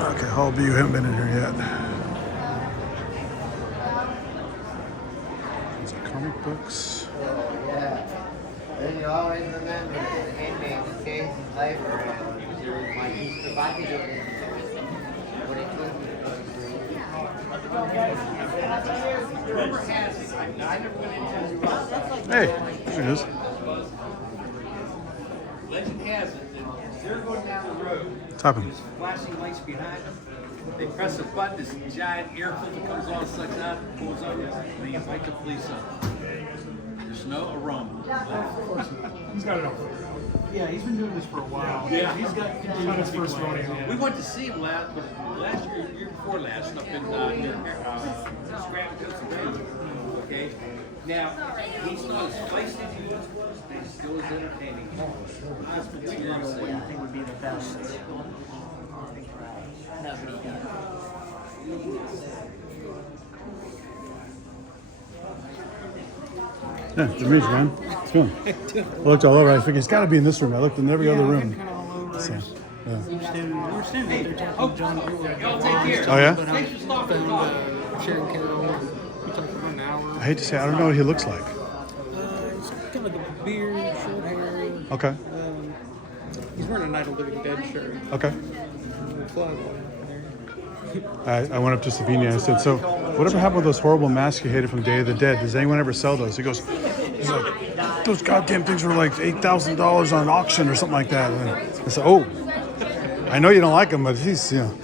Okay, Hall B, you haven't been in here yet. These are comic books. Yeah. Then you always remember the ending of Casey's labor hours. Like, if I could get it, would it took me? Hey, there it is. Legend has it that they're going down the road. Top him. There's flashing lights behind them. They press a button, this giant air filter comes on, sucks out, pulls over, and they invite the police up. There's no aroma. He's got it all figured out. Yeah, he's been doing this for a while. Yeah. He's got his first rodeo. We went to see him last year before last, up in Scranton, Pennsylvania. Okay? Now, he's not as feisty as he once was, but he's still as entertaining. What do you think would be the best? Yeah, the music, man. It's good. I looked all over. I figured it's got to be in this room. I looked in every other room. Kind of all over. So, yeah. We were standing there talking to John Brewer. Y'all take care. Oh, yeah? Thanks for stopping by. Sharon Carroll. We talked for an hour. I hate to say, I don't know what he looks like. He's got like a beard, short hair. Okay. He's wearing a Night of the Living Dead shirt. Okay. Fly I went up to Savini and I said, so whatever happened with those horrible masks you hated from Day of the Dead? Does anyone ever sell those? He's like, those goddamn things were like $8,000 on auction or something like that. And I said, oh, I know you don't like them, but he's, you know.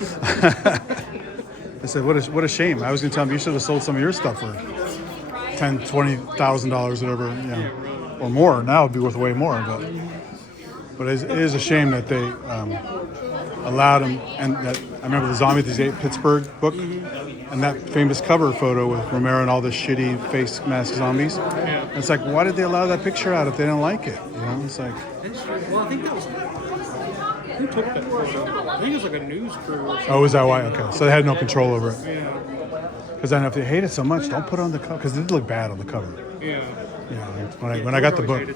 I said, what a shame. I was going to tell him you should have sold some of your stuff for $10,000, $20,000, whatever, you know, or more. Now it'd be worth way more, but it is a shame that they allowed him, and that I remember the Zombie at the Pittsburgh book, and that famous cover photo with Romero and all the shitty face mask zombies. Yeah. It's like, why did they allow that picture out if they didn't like it? You know, it's like. Well, I think that was. Who took that photo? I think it was like a news crew or something. Oh, is that why? Okay, so they had no control over it. Yeah. Because I know if they hate it so much, don't put it on the cover. Because it did look bad on the cover. Yeah. You know, when I got the book,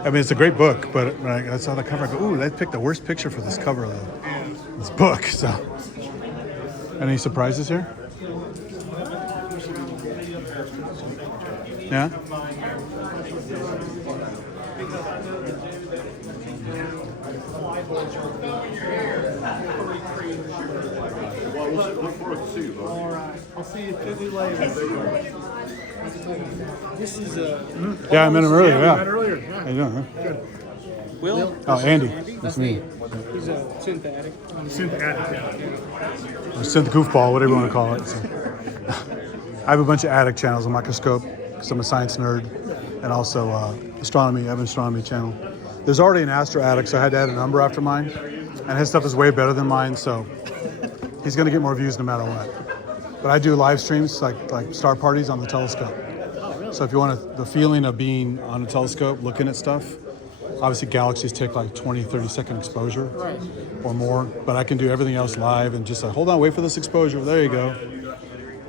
I mean, it's a great book, but when I saw the cover, I go, ooh, they picked the worst picture for this cover of this book. So, any surprises here? Yeah. I'll see you later. This is Yeah, I met him earlier. met Yeah. earlier. How you doing? Huh? Will? Oh, Andy. That's me. He's a synth addict. Synth addict, yeah. Or synth goofball, whatever you want to call it. So. I have a bunch of addict channels on Microscope because I'm a science nerd, and also astronomy. I have an astronomy channel. There's already an Astro Addict, so I had to add a number after mine, and his stuff is way better than mine, so he's going to get more views no matter what. But I do live streams like star parties on the telescope. So if you want the feeling of being on a telescope, looking at stuff, obviously galaxies take like 20, 30-second exposure or more, but I can do everything else live and just hold on, wait for this exposure. There you go.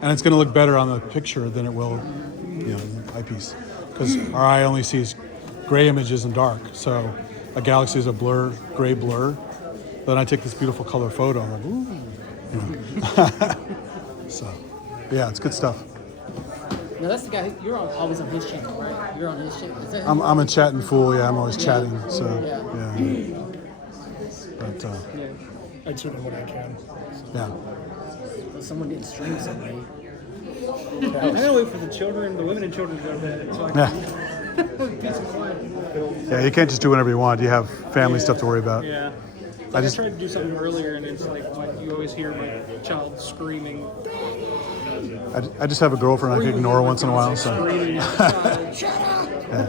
And it's going to look better on the picture than it will, you know, eyepiece, because our eye only sees gray images and dark. So a galaxy is a blur, gray blur. Then I take this beautiful color photo. I'm like, ooh. You know. So, yeah, it's good stuff. No, that's the guy. You're always on his channel, right? You're on his channel. Is that I'm a chatting fool. Yeah, I'm always chatting. So, Yeah. yeah. But, I do what I can. yeah. Well, someone didn't stream somebody. I gotta wait for the children, the women and children to go to bed. So I Yeah. can peace and quiet. Yeah, you can't just do whatever you want. You have family stuff to worry about. Yeah. I I just- tried to do something earlier, and it's like you always hear my child screaming. I just have a girlfriend I can ignore once in a while. So, Screaming at the child, shut up! yeah.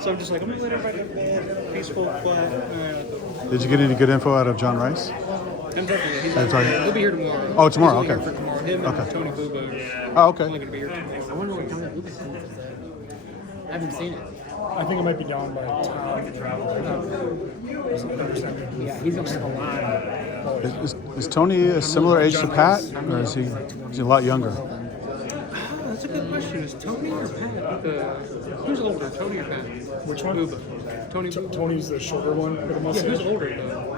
So I'm just like, I'm gonna let everybody go to bed, peaceful, quiet. Did you get any good info out of John Rice? I'm talking. I'm sorry. He'll be here tomorrow. Oh, tomorrow, He's only okay. here for tomorrow. Him Okay. and Tony Bubo. Oh, okay. Only gonna be here tomorrow. I wonder what Tony Lucas is. I haven't seen it. I think it might be down by town. Yeah, he's gonna have a lot. Is Tony a similar age to Pat, or is he a lot younger? That's a good question. question: is Tony or Pat? Who's older, Tony or Pat? Which one? Booba. Tony. Tony's the shorter one with the Yeah, mustache. who's older though?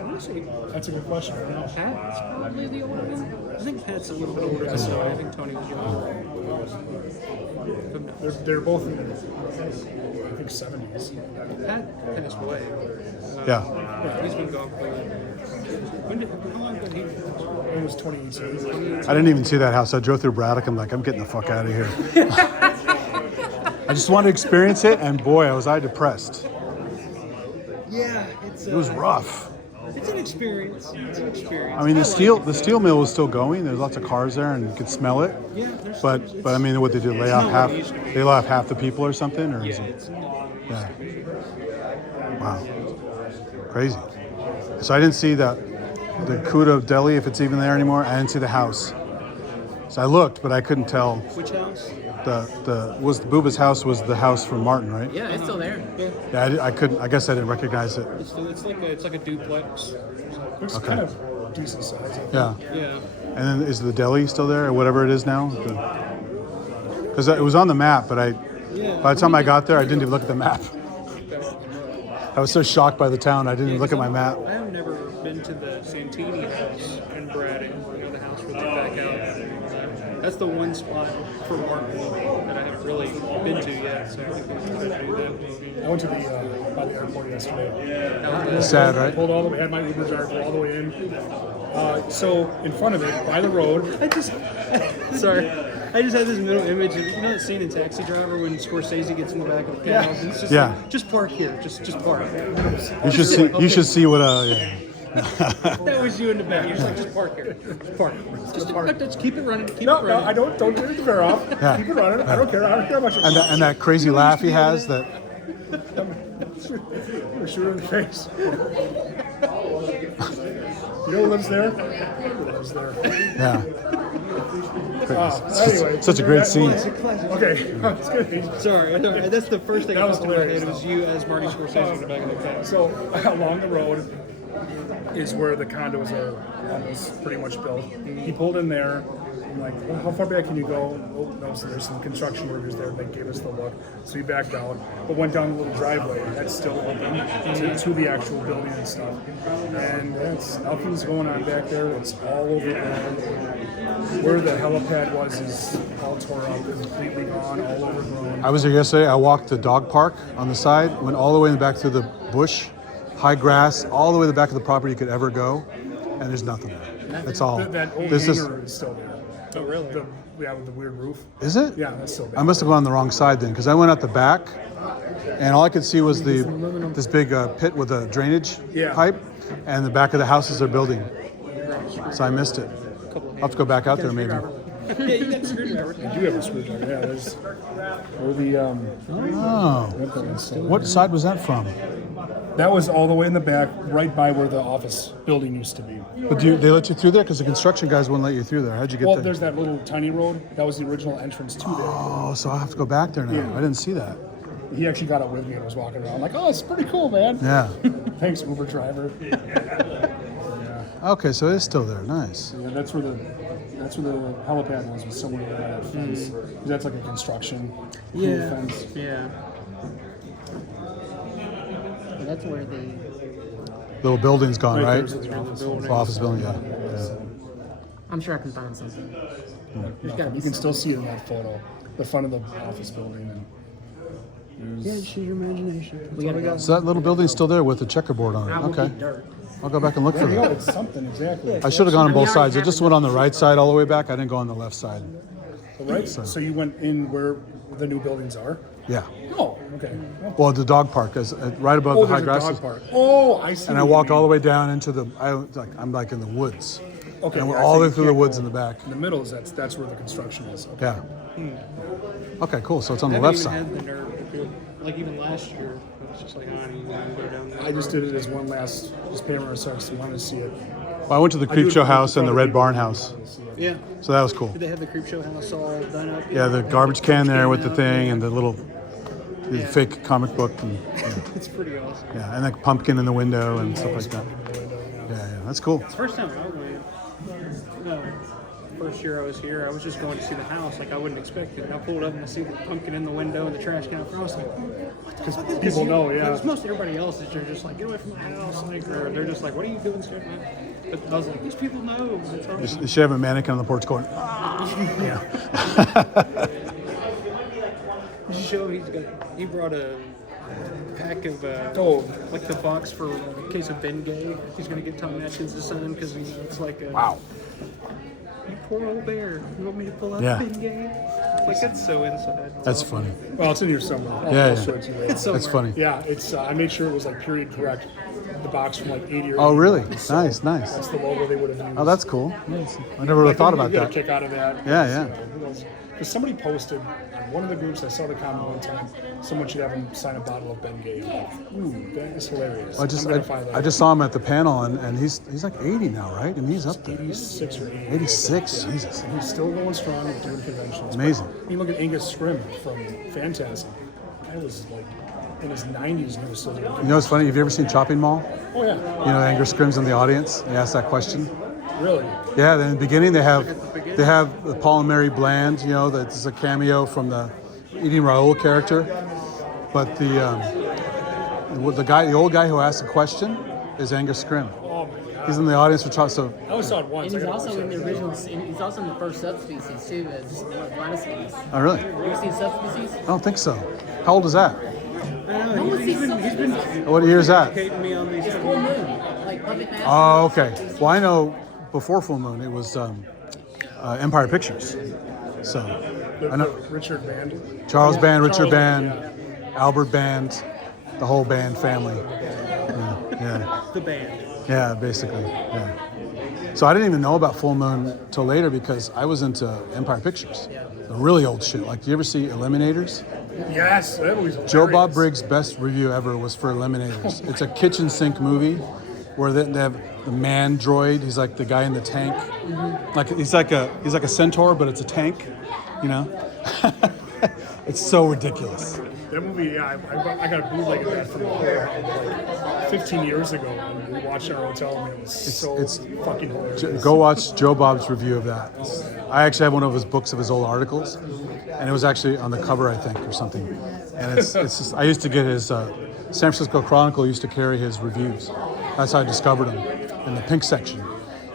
Honestly, That's a good question. I don't know. Pat's probably the older one. I think Pat's a little bit older than Tony. I think Tony was younger. They're both in, I think, 70s. Pat passed away. Yeah. He's been gone for. How long did he? It was 2018. I didn't even see that house. I drove through Braddock. I'm like, I'm getting the fuck out of here. I just wanted to experience it, and boy, was I depressed. Yeah, it's. It was rough. It's an experience. It's an experience. I mean, the like it. steel mill was still going. There's lots of cars there, and you could smell it. Yeah, there's. But I mean, what they do? Lay off not half. what it used to be. They lay off half the people or something, or is Yeah, it? it's not. Yeah. Wow. Crazy. So I didn't see the Kudo Deli, if it's even there anymore. I didn't see the house. So I looked, but I couldn't tell. Which house? The Booba's house was the house from Martin, right? Yeah, it's still there. Yeah, Yeah, I couldn't. I guess I didn't recognize it. it's like a duplex. Looks Okay. kind of decent size. Yeah. Yeah. And then is the deli still there, or whatever it is now? Because it was on the map, but by the time I got there, I didn't even look at the map. I was so shocked by the town, I didn't even look at my map. I have never been to the Santini house in Braddock, the house where they back out. That's the one spot for Martin that I haven't really been to yet, so I think I'm going to do that. I went to the by the airport yesterday. It's sad, right? Pulled all the way, had my Uber driver all the way in. So in front of it, by the road, I just had this mental image of, you know, that scene in Taxi Driver when Scorsese gets in the back of the cab? Yeah. It's just Yeah. like, just park here, just park. You should see. You should see what. Yeah. That was you in the back. You're just like, just park here, just park. Just keep it running, keep no, it running. I don't turn the car off. Yeah. Keep it running. I don't care about your. And that crazy laugh he has. That. Shoot her in the face. You know who lives there? Who lives there? Yeah. Anyway, Such a great scene. Okay, it's good. Sorry, that's the first thing That that was was in my head. hilarious. It was you as Marty Scorsese in the back of the cab. So along the road is where the condos are almost pretty much built. He pulled in there. I'm like, well, how far back can you go? Oh, no, so there's some construction workers there. They gave us the look. So we backed out, but went down a little driveway. That's still open to the actual building and stuff. And nothing's going on back there. It's all over ground. Where the helipad was is all tore up, completely gone, all overgrown. I was there yesterday. I walked the dog park on the side, went all the way in the back through the bush, high grass, all the way to the back of the property you could ever go, and there's nothing there. That's all. That old This is. hangar is still there. Oh, really? With the weird roof. Is it? Yeah, that's still there. I must have gone on the wrong side then, because I went out the back, and all I could see was this big pit with a drainage Yeah. pipe, and the back of the houses they're building. So I missed it. I'll have to go back out there maybe. Yeah, you got a screwdriver. I do have a screwdriver. Yeah, there's where the Oh, what side was that from? that was all the way in the back, right by where the office building used to be. But they let you through there? Because the construction guys wouldn't let you through there. How'd you get Well, there? there's that little tiny road. That was the original entrance to there. Oh, so I'll have to go back there now. Yeah. I didn't see that. He actually got it with me and was walking around. I'm like, oh, it's pretty cool, man. Yeah. Thanks, Uber driver. Okay, so it's still there. Nice. Yeah, that's where the helipad was somewhere around that fence. 'Cause that's like a construction crew fence. Yeah. But that's where the Little building's gone, right? there's the office. Office building, yeah. I'm sure I can find something. You can still see it in that photo, the front of the office building. And Yeah, use your imagination. We gotta go. So that little building's still there with the checkerboard on it. That would Okay. be dirt. I'll go back and look for there you go, that. it's something, exactly. I should have gone on I mean, both I sides. I already just have went on the right side all the way back. I didn't go on the left side. Right, so you went in where the new buildings are? Yeah. Oh, okay. Well, the dog park is right above Oh, the high there's a grasses. dog park. Oh, I see. And I what you walked all mean. the way down into the. I'm like in the woods. Okay, And I went yeah, all so the way you through the can't woods go- in the back. In the middle is that's where the construction is. Okay. Yeah. Okay, cool. So it's on the I left haven't side. even had the nerve to do it. Like even last year, it was just like, I don't even want to go down there. I just did it as one last just payment or service. Wanted to see it. Well, I went to the I do Creep it Show for house and the Red Barn photography. house. Wanted to see it. Yeah. So that was cool. Did they have the creep show house all done up? Yeah, the garbage can there with the up, thing yeah. and the little the Yeah. fake comic book and It's pretty awesome. yeah, and like pumpkin in the window and stuff like that. Yeah, yeah, that's cool. First time I went, no, first year I was here, I was just going to see the house like I wouldn't expect it. And I pulled up and I see the pumpkin in the window and the trash can out front. I was like, Because people know, yeah. Because most everybody else is just like, get away from my house, like, or they're just like, what are you doing, sir? But I was like, these people know. It's awesome. You should have a mannequin on the porch going, yeah. You should show he brought a pack of like the box for a case of Bengay. He's gonna get Tom Atkins' son because it's like a Wow. You poor old bear. You want me to pull out Yeah. Bengay? Like that's so inside. That's funny. Well, it's in here somewhere. Yeah, I'll yeah. show it to you. It's so That's funny. Yeah, it's. I made sure it was like period correct. The box from like 80 or Oh, 80. really? So Nice. That's the logo they would have used. Oh, that's cool. I never would have thought about You got a that. kick out of that. Yeah, yeah. Because somebody posted on one of the groups, I saw the comment one time, someone should have him sign a bottle of Bengay. Ooh, that is hilarious. I just saw him at the panel, and he's like 80 now, right? And he's up there. 86 or 88. 86. Jesus. He's still going strong with doing conventions. Amazing. I mean, look at Angus Scrim from Phantasm. I was like in his 90s and he was still doing You know what's funny? Have you ever seen Chopping Mall? Oh, yeah. You know, Anger Scrim's in the audience. He asked that question. Really? Yeah, then in the beginning they have Paul and Mary Bland, you know, that's a cameo from the Eating Raoul character. But the old guy who asked the question is Angus Scrim. Oh, my God. He's in the audience for Chop. So I only saw it once. And he's I gotta watch also in that. the original. He's also in the first subspecies too, as Dinosaurs. oh really? You ever seen subspecies? I don't think so. How old is that? No one sees subspecies. What year is that? Educating me on these It's full moon, like Puppet Master. Oh, okay. Well, I know before Full Moon it was Empire Pictures. So I know Richard Band. Charles Band, Richard Charles Band, Band, Albert Band, the whole Band family. Yeah. the band. Yeah, basically. Yeah. So I didn't even know about Full Moon till later because I was into Empire Pictures. The really old shit. Like, do you ever see Eliminators? Yes, that was Joe Bob hilarious. Briggs' best review ever was for Eliminators. It's a kitchen sink movie where they have the man droid. He's like the guy in the tank. Like he's like a centaur, but it's a tank. You know. It's so ridiculous. That movie, yeah, I got a bootleg of that from like 15 years ago. And we watched it in our hotel, and it was it's fucking hilarious. Go watch Joe Bob's review of that. I actually have one of his books of his old articles, and it was actually on the cover, I think, or something. And it's just, I used to get his San Francisco Chronicle used to carry his reviews. That's how I discovered him in the pink section.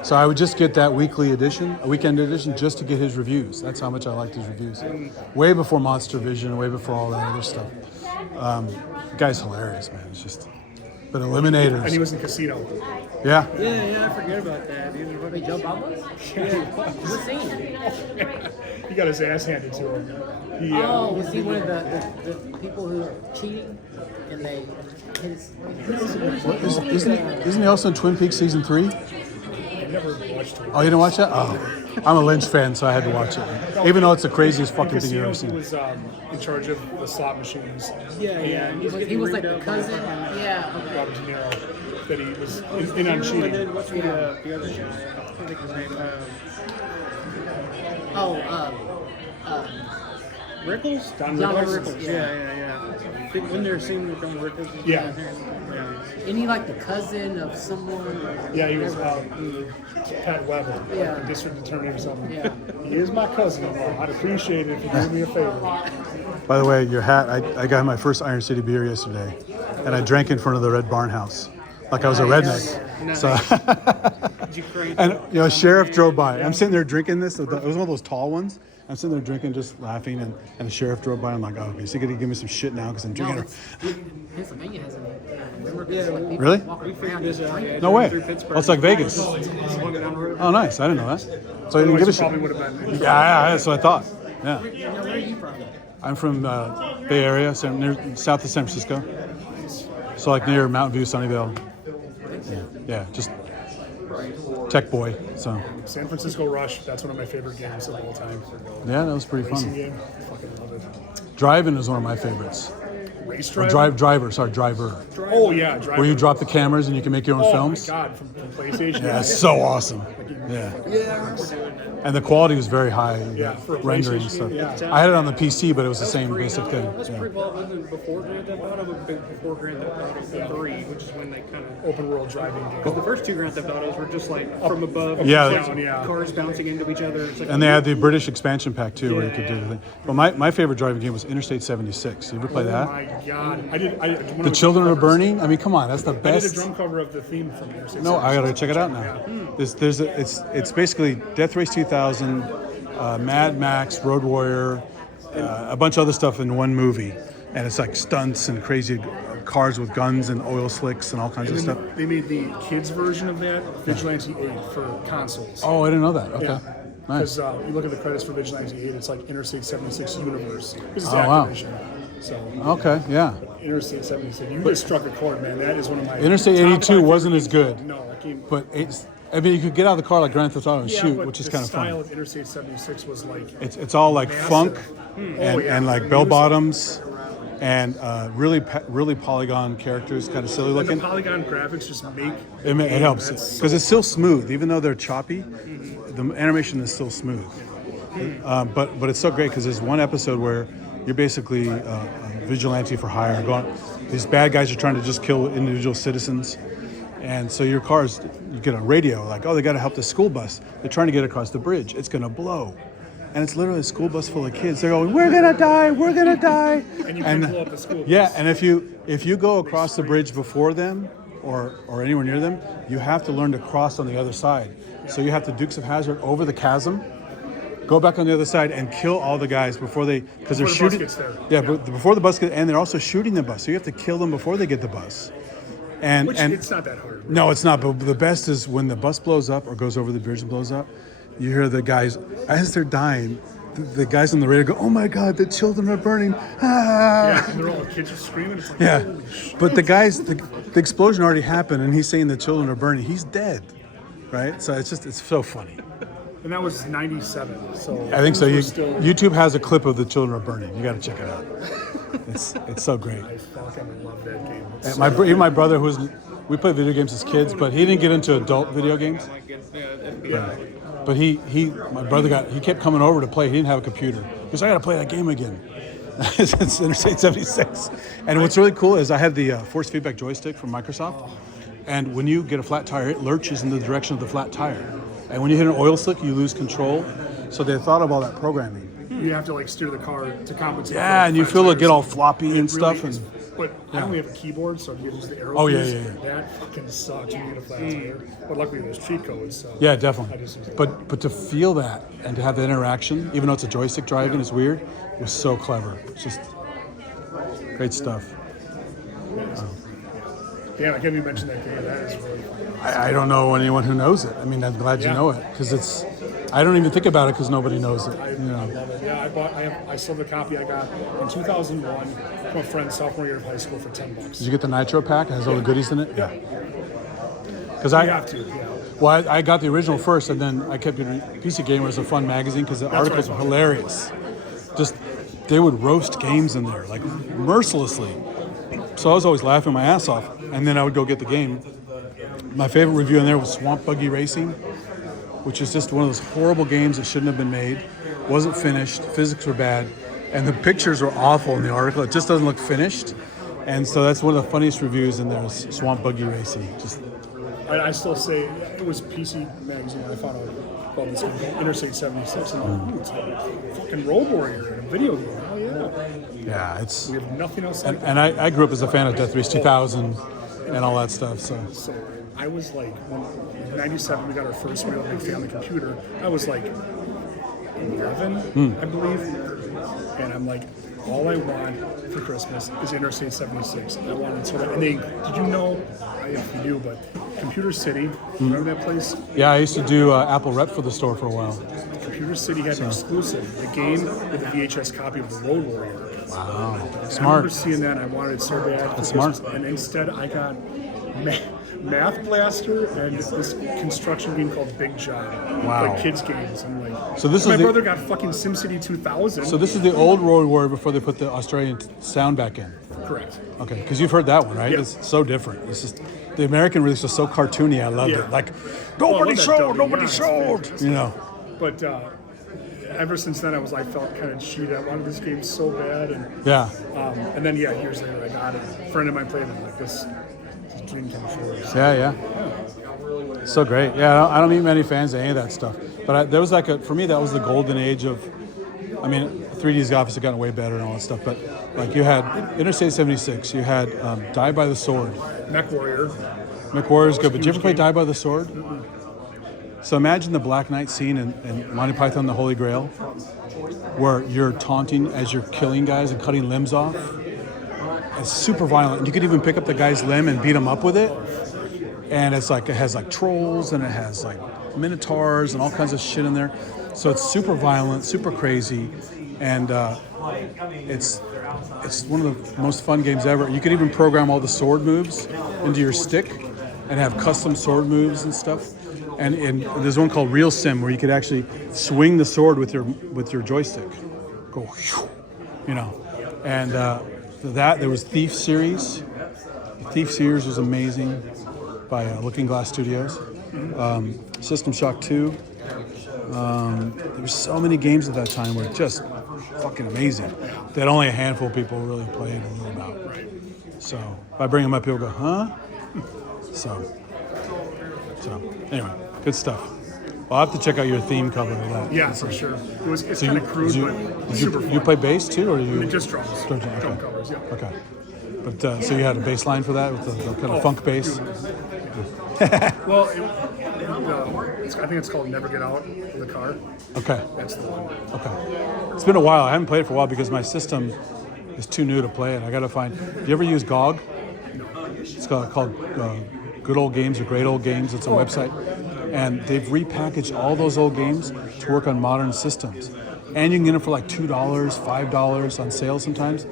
So I would just get that weekly edition, a weekend edition, just to get his reviews. That's how much I liked his reviews. Way before Monster Vision, way before all that other stuff. The guy's hilarious, man. It's just, but Eliminators. And he was in Casino. Yeah. Yeah, I forget about that. Wait, Joe Bob was? What scene? He got his ass handed to him. He, Oh, was he one of the people who are cheating and they hit his... Isn't he also in Twin Peaks season 3? I never watched it. Oh, you didn't watch that? Oh, I'm a Lynch fan, so I had to watch it. Even though it's the craziest fucking thing you've Casino, ever he seen. was in charge of the slot machines. Yeah. He was like the cousin? Yeah, okay. Robert De Niro. That he was in on And cheating. then what's the other guy? I can't think of his name. Rickles? Don John Rickles? Rickles, Yeah. When they're singing with Don Rickles. Yeah. Isn't he like the cousin of someone? Yeah, he was Pat Weber, Yeah. district attorney or something. Yeah. He is my cousin-in-law. I'd appreciate it if you do me a favor. By the way, your hat, I got my first Iron City beer yesterday, and I drank in front of the Red Barn House. Like I was a redneck. Nice. So, Did you crank and you know, sheriff drove by. I'm sitting there drinking this. It was one of those tall ones. I'm sitting there drinking, just laughing, and the sheriff drove by. I'm like, oh, is he gonna give me some shit now because I'm No, drinking? Pennsylvania has a Yeah, like people Really? walk We around figured this and out. drink. Yeah, No way. through Pittsburgh. Well, it's like Vegas. Swung it down the road. Oh, nice. I didn't know that. So you didn't give a Otherwise, you probably shit. would have been. Yeah, that's what I thought. Yeah. Now, where are you from? I'm from Bay Area, so near south of San Francisco. So like near Mountain View, Sunnyvale. Yeah, just tech boy. So San Francisco Rush, that's one of my favorite games of all time. yeah, that was pretty Racing fun. game, I fucking love it. Driving is one of my favorites. race Or driver. driver. Oh yeah, driver. Where you drop the cameras and you can make your own Oh films. my god, from PlayStation. Yeah, it's so awesome. Yeah. And the quality was very high. Yeah, for a rendering PlayStation, stuff. yeah. I had it on the PC, but it was the same basic thing. That's Yeah. pretty well. It wasn't before Grand Theft Auto, but before Grand Theft Auto 3, which is when they kind of. Open world driving game. Because the first 2 Grand Theft Autos were just like from above, Yeah. like, Down, yeah. cars bouncing into each other. It's like, And they had the British expansion pack too, where you could do Yeah. the thing. But my favorite driving game was Interstate 76. You ever play Oh that? my god, I did. One of The Children Are drum covers- Burning. I mean, come on, that's the I did a best. drum cover of the theme from Interstate No, I 76. gotta check it out now. It's basically Death Race 2000, Mad Max, Road Warrior, a bunch of other stuff in one movie, and it's like stunts and crazy cars with guns and oil slicks and all kinds of And stuff. then they made the kids version of that, Vigilante 8, for consoles. Oh, I didn't know that. Okay, Yeah. nice. Because you look at the credits for Vigilante 8, it's like Interstate 76 Universe. This is Oh, wow. Activision. So Okay, yeah. Interstate 76, you just struck a chord, man. That is one of my Interstate top 82 5 wasn't as favorite good, games. No, I can't. but I mean, you could get out of the car like Grand Theft Auto and Yeah, shoot, but which is the kind of style fun. of Interstate 76 was like It's all like massive. funk Oh, yeah. and like bell bottoms and really polygon characters, kind of silly And the looking. polygon graphics just make It helps That's because it's still smooth, even though they're choppy. The animation is still smooth, but it's so great because there's one episode where you're basically a vigilante for hire. These bad guys are trying to just kill individual citizens, and so your cars, you get a radio like, oh, they got to help the school bus. They're trying to get across the bridge. It's gonna blow. And it's literally a school bus full of kids. They're going, "We're gonna die! We're gonna die!" And you can blow up the school bus. Yeah, and if you go across the bridge before them, or anywhere near them, you have to learn to cross on the other side. So you have to Dukes of Hazzard over the chasm, go back on the other side, and kill all the guys before they're Before the bus shooting. gets there. Yeah, but before the bus gets, and they're also shooting the bus. So you have to kill them before they get the bus. And Which it's not that hard. no, it's not. But the best is when the bus blows up or goes over the bridge and blows up. You hear the guys as they're dying. The guys on the radio go, "Oh my God, the children are burning!" Ah. Yeah, and they're all kids are screaming. It's like, Yeah, holy shit. but the guys, the explosion already happened, and he's saying the children are burning. He's dead, right? So it's so funny. And that was 97. So I think so. we're still, YouTube has a clip of the children are burning. You got to check it out. It's so great. I fucking love that game. It's And even my brother, we played video games as kids, but he didn't get into adult video games. But my brother he kept coming over to play. He didn't have a computer. He goes, I got to play that game again. It's Interstate 76. And what's really cool is I had the force feedback joystick from Microsoft. And when you get a flat tire, it lurches in the direction of the flat tire. And when you hit an oil slick, you lose control. So they thought of all that programming. You have to like steer the car to compensate. Yeah, for and you flat feel it tires. get all floppy and It stuff. really is. And But I only have a keyboard, so you use the arrow Oh, yeah, keys. yeah, yeah. That fucking sucks when you get a flat tire. But luckily there's cheat codes. So yeah, I definitely. just use it. But to feel that and to have that interaction, even though it's a joystick driving, it's weird, was so clever. It's just great stuff. Damn, I can't even mention that game. That is really fun. I don't know anyone who knows it. I mean, I'm glad you Yeah. know it because I don't even think about it because nobody knows it. I You know. love it. Yeah, I still have a copy I got in 2001 from a friend sophomore year of high school for $10. Did you get the Nitro pack? It has all the goodies in it. Yeah. Because You have to, yeah. Well, I got the original first, and then I kept getting PC Gamer as a fun magazine because the articles were what I thought. hilarious. Just they would roast games in there like mercilessly. So I was always laughing my ass off, and then I would go get the game. My favorite review in there was Swamp Buggy Racing, which is just one of those horrible games that shouldn't have been made. Wasn't finished, physics were bad, and the pictures were awful in the article. It just doesn't look finished. And so that's one of the funniest reviews in there is Swamp Buggy Racing. Just I still say it was PC magazine. I found out about this game called Interstate 76, and I'm like, ooh, it's like a fucking Road Warrior in a video game. Oh yeah. yeah, it's We have nothing else like that. and I grew up as a fan of Death Race 2000 and all that stuff. So So I was like, when in '97 we got our first real big family computer. I was like 11, I believe, and I'm like, all I want for Christmas is Interstate 76. I wanted so that. And did you know? I don't know if you do, but Computer City. Remember that place? yeah, I used to do Apple rep for the store for a while. Computer City had an exclusive, the game with a VHS copy of the Road Warrior. Wow, I remember smart. seeing that and I wanted it so bad. That's smart. And instead I got Math Blaster and this construction game called Big Job. Wow. Like kids games. I'm like, So this is my the- brother got fucking SimCity 2000. So this is the old Road Warrior before they put the Australian sound back in. Correct. Okay, because you've heard that one, right? Yeah. It's so different. It's just the American release was so cartoony. I loved Yeah. it. Like Well, I nobody love that sold, W. nobody Yeah, it's sold. fantastic. You know. But ever since then, I felt kind of cheated. I wanted this game so bad, Yeah. and then years later, I got it. A friend of mine played it. Like this dream came true. So, Yeah. So great. Yeah, I don't meet many fans of any of that stuff. But there was for me, that was the golden age of, I mean, 3D's obviously gotten way better and all that stuff. But like you had Interstate 76, you had Die by the Sword. Mech Warrior. Mech Warrior's good, but did you ever play Die by the Sword? So imagine the Black Knight scene in Monty Python and the Holy Grail, where you're taunting as you're killing guys and cutting limbs off. It's super violent. You could even pick up the guy's limb and beat him up with it. And it's like, it has like trolls and it has like minotaurs and all kinds of shit in there. So it's super violent, super crazy, and it's one of the most fun games ever. You could even program all the sword moves into your stick and have custom sword moves and stuff. And there's one called Real Sim where you could actually swing the sword with your joystick, go, you know. And there was Thief series. The Thief series was amazing by Looking Glass Studios. System Shock 2. There were so many games at that time were just fucking amazing that only a handful of people really played and knew about. So if I bring them up, people go, huh? So anyway, good stuff. Well, I'll have to check out your theme cover of that. Yeah, for sure. It's So kind of crude, but super fun. you play bass too, or you? Just drums. Drum Drum covers, yeah. Okay. But so you had a bass line for that with the kind of funk bass. Well, I think it's called Never Get Out of the Car. Okay. That's the one. Okay. It's been a while. I haven't played it for a while because my system is too new to play it. I got to find. Do you ever use GOG? It's called Good Old Games or Great Old Games. It's a website. And they've repackaged all those old games to work on modern systems. And you can get them for like $2, $5 on sale sometimes.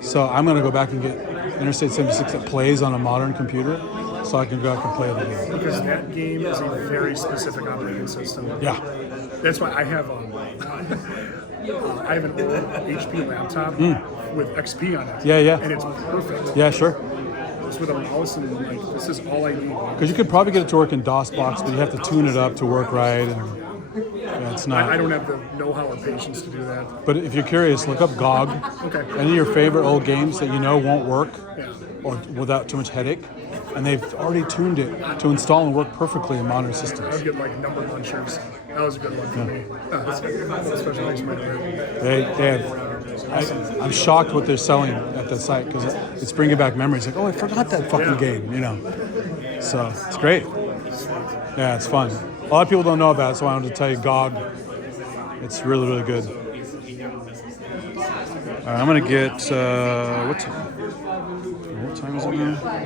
So I'm going to go back and get Interstate 76 that plays on a modern computer so I can go back and play it again. Because that game is a very specific operating system. Yeah. That's why I have I have an old HP laptop with XP on it. Yeah. And it's perfect. Yeah, sure. It's with a mouse and like this is all I need. Because you could probably get it to work in DOSBox, but you have to tune it up to work right. And yeah, it's not. I don't have the know-how or patience to do that. But if you're curious, look up GOG. Okay. Any of your favorite old games that you know won't work Yeah. or without too much headache. And they've already tuned it to install and work perfectly in modern I systems. would get like number munchers. That was a good one for me. Especially next to my dad. I'm shocked what they're selling at the site because it's bringing back memories. Like, oh, I forgot that fucking game, you know. So it's great. Yeah, it's fun. A lot of people don't know about it, so I wanted to tell you GOG. It's really, really good. All right, I'm gonna get what time is it now?